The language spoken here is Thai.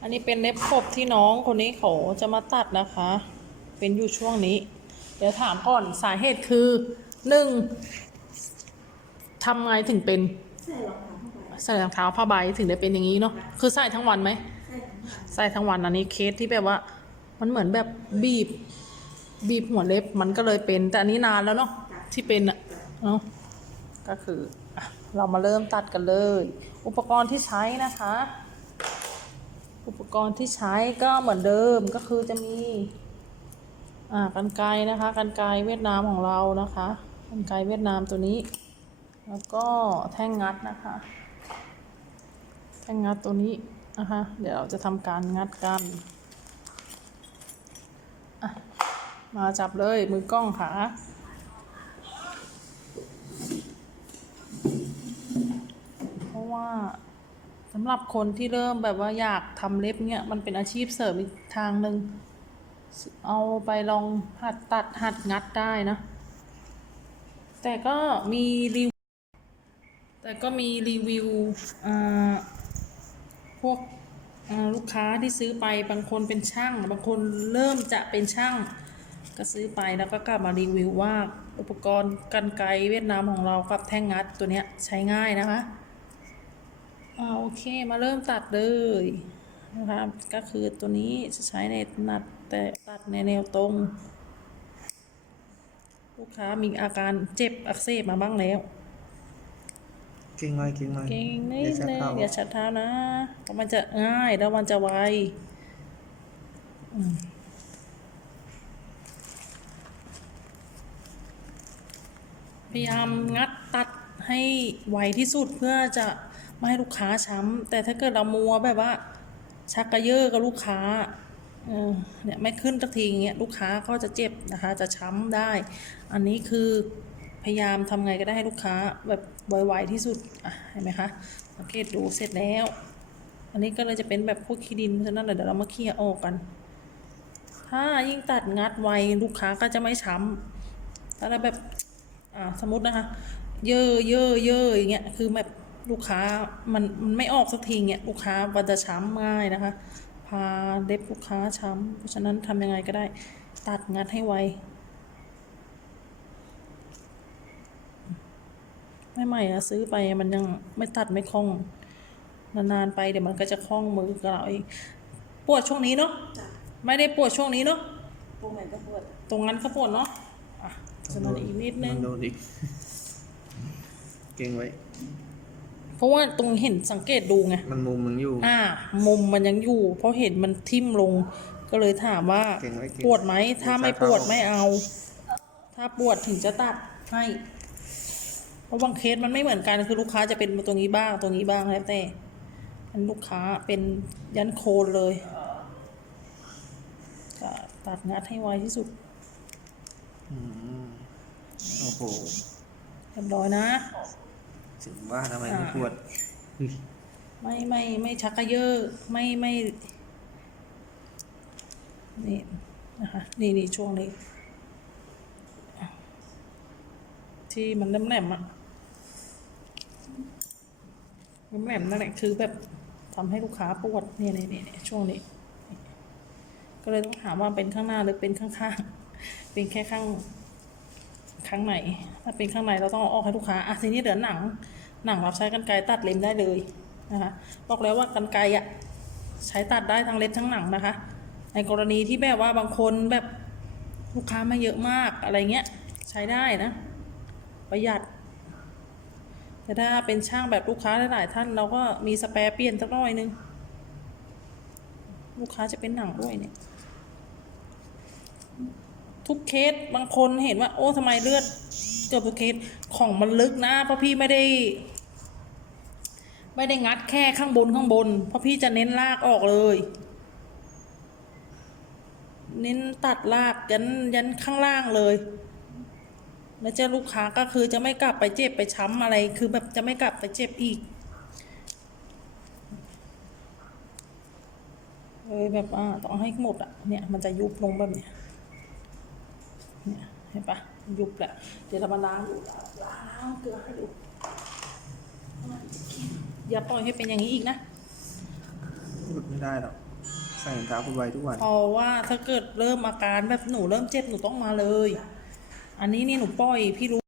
อันนี้เป็นเล็บขบที่น้องคนนี้เขาจะมาตัดนะคะ เป็นอยู่ช่วงนี้ เดี๋ยวถามก่อนสาเหตุคือหนึ่งทำไงถึงเป็นใส่รองเท้าเข้าไปใส่รองเท้าผ้าใบถึงได้เป็นอย่างนี้เนาะคือใส่ทั้งวันไหมใส่ทั้งวันใส่ทั้งวันอันนี้เคสที่แบบว่า มันเหมือนแบบบีบ บีบหัวเล็บมันก็เลยเป็น แต่อันนี้นานแล้วเนาะที่เป็นอะเนาะก็คือเรามาเริ่มตัดกันเลย อุปกรณ์ที่ใช้นะคะ อุปกรณ์ที่ใช้ก็เหมือนเดิมก็คือจะมีอ่ากันไกนะคะกันไกเวียดนามของเรานะคะกันไกเวียดนามตัวนี้ แล้วก็แท่งงัดนะคะ แท่งงัดตัวนี้นะคะเดี๋ยวเราจะทำการงัดกันมาจับเลยมือกล้องค่ะเพราะว่า สำหรับคนที่เริ่มแบบว่าอยากทำเล็บเนี่ยมันเป็นอาชีพเสริมอีกทางหนึ่งเอาไปลองหัดตัดหัดงัดได้นะ แต่ก็มีรีวิวแต่ก็มีรีวิวพวกลูกค้าที่ซื้อไปบางคนเป็นช่าง บางคนเริ่มจะเป็นช่าง ก็ซื้อไปแล้วก็กลับมารีวิวว่าอุปกรณ์กันไกรเวียดนามของเรากับแท่งงัดตัวเนี้ยใช้ง่ายนะคะ อ่าโอเคมาเริ่มตัดเลยนะคะก็คือตัวนี้จะใช้ในนัดแต่ตัดในแนวตรง ลูกค้ามีอาการเจ็บอักเสบมาบ้างแล้วเก่งเลยเก่งเลยเก่งนิดอย่าชักนึงเท้าอย่าชัดเท้านะเพราะมันจะง่ายแล้วมันจะไวอืมพยายามงัดตัดให้ไวที่สุดเพื่อจะ ไม่ให้ลูกค้าช้ำแต่ถ้าเกิดเรามัวแบบว่า ชักกระเยอะกับลูกค้าเนี่ยไม่ขึ้นสักทีอย่างเงี้ยลูกค้าก็จะเจ็บนะคะ จะช้ำได้ อันนี้คือพยายามทำไงก็ได้ให้ลูกค้าแบบไวๆที่สุดอะเห็นไหมคะสังเกตดูเสร็จแล้ว อันนี้ก็เลยจะเป็นแบบพวกขี้ดินฉะนั้นเดี๋ยวเรามาเคลียร์ออกกัน ถ้ายิ่งตัดงัดไวลูกค้าก็จะไม่ช้ำถ้าเราแบบอ่าสมมตินะคะ เยอะเยอะเยอะอย่างเงี้ยคือแบบ ลูกค้ามันมันไม่ออกสักทีเงี้ยลูกค้ามันจะช้ำง่ายนะคะ พาเล็บลูกค้าช้ำเพราะฉะนั้นทำยังไงก็ได้ ตัดงัดให้ไวไม่ใหม่อะซื้อไปมันยังไม่ตัดไม่คล่อง นานๆไปเดี๋ยวมันก็จะคล่องมือกับเราเองปวดช่วงนี้เนาะจ้ะไม่ได้ปวดช่วงนี้เนาะพวกไหนก็ปวด ตรงนั้นก็ปวดเนาะอะจะมาอีกนิดนึมังนโดนอีก เก่งไว้ เพราะว่าตรงเห็นสังเกตดูไง มันมุมมึงอยู่ อ่า มุมมันยังอยู่ เพราะเห็นมันทิ่มลง ก็เลยถามว่า เก่งไว้เก่ง ปวดไหม ถ้าไม่เก่งปวดเข้าไม่เอา ถ้าปวดถึงจะตัดให้ เพราะบางเคสมันไม่เหมือนกันคือลูกค้าจะเป็นตรงนี้บ้างตรงนี้บ้างแล้วแต่อันลูกค้าเป็นยันโคนเลยก็ตัดงัดให้ไวที่สุดอืมโอ้โห เรียบร้อยนะ ถึงว่าทำไมไม่ปวด ไม่ไม่ไม่ชักกระเยอะไม่ไม่นี่นะคะนี่นี่ช่วงนี้ ที่มันแหลมๆอะแหลมๆนั่นแหละคือแบบทำให้ลูกค้าปวดเนี่ยเนี่ยเนี่ยช่วงนี้ ก็เลยต้องถามว่าเป็นข้างหน้าหรือเป็นข้างๆ เป็นแค่ข้าง ข้างในถ้าเป็นข้างในเราต้องเอาออกให้ลูกค้าอะทีนี้เหลือหนัง หนังเราใช้กันไกรตัดเล็มได้เลยนะคะ บอกแล้วว่ากันไกรอะใช้ตัดได้ทั้งเล็บทั้งหนังนะคะ ในกรณีที่แบบว่าบางคนแบบลูกค้าม่เยอะมากอะไรเงี้ยใช้ได้นะ ประหยัดแต่ถ้าเป็นช่างแบบลูกค้าหลายๆท่านเราก็มีสแปรเปลี่ยนสักหน่อยนึงลูกค้าจะเป็นหนังด้วยเนี่ย ทุกเคสบางคนเห็นว่า โอ้ทำไมเลือดเกือบทุกเคสของมันลึกนะเพราะพี่ไม่ได้ ไม่ได้งัดแค่ข้างบนข้างบน เพราะพี่จะเน้นลากออกเลย เน้นตัดลากยันยันข้างล่างเลยแล้วเจ้าลูกค้าก็คือจะไม่กลับไปเจ็บไปช้ำอะไร คือแบบจะไม่กลับไปเจ็บอีกเลยแบบอ่าต้องให้หมดอะเนี่ยมันจะยุบลงแบบเนี้ย เนี่ยเห็นปะยุบแหละเดี๋ยวเรามาล้างดูล้างเกลือให้ดูอย่าปล่อยให้เป็นอย่างนี้อีกนะหลุดได้หรอกใส่รองเท้าคุณไว้ทุกวันเพราะว่าถ้าเกิดเริ่มอาการแบบหนูเริ่มเจ็บหนูต้องมาเลย อันนี้นี่หนูปล่อยพี่รู้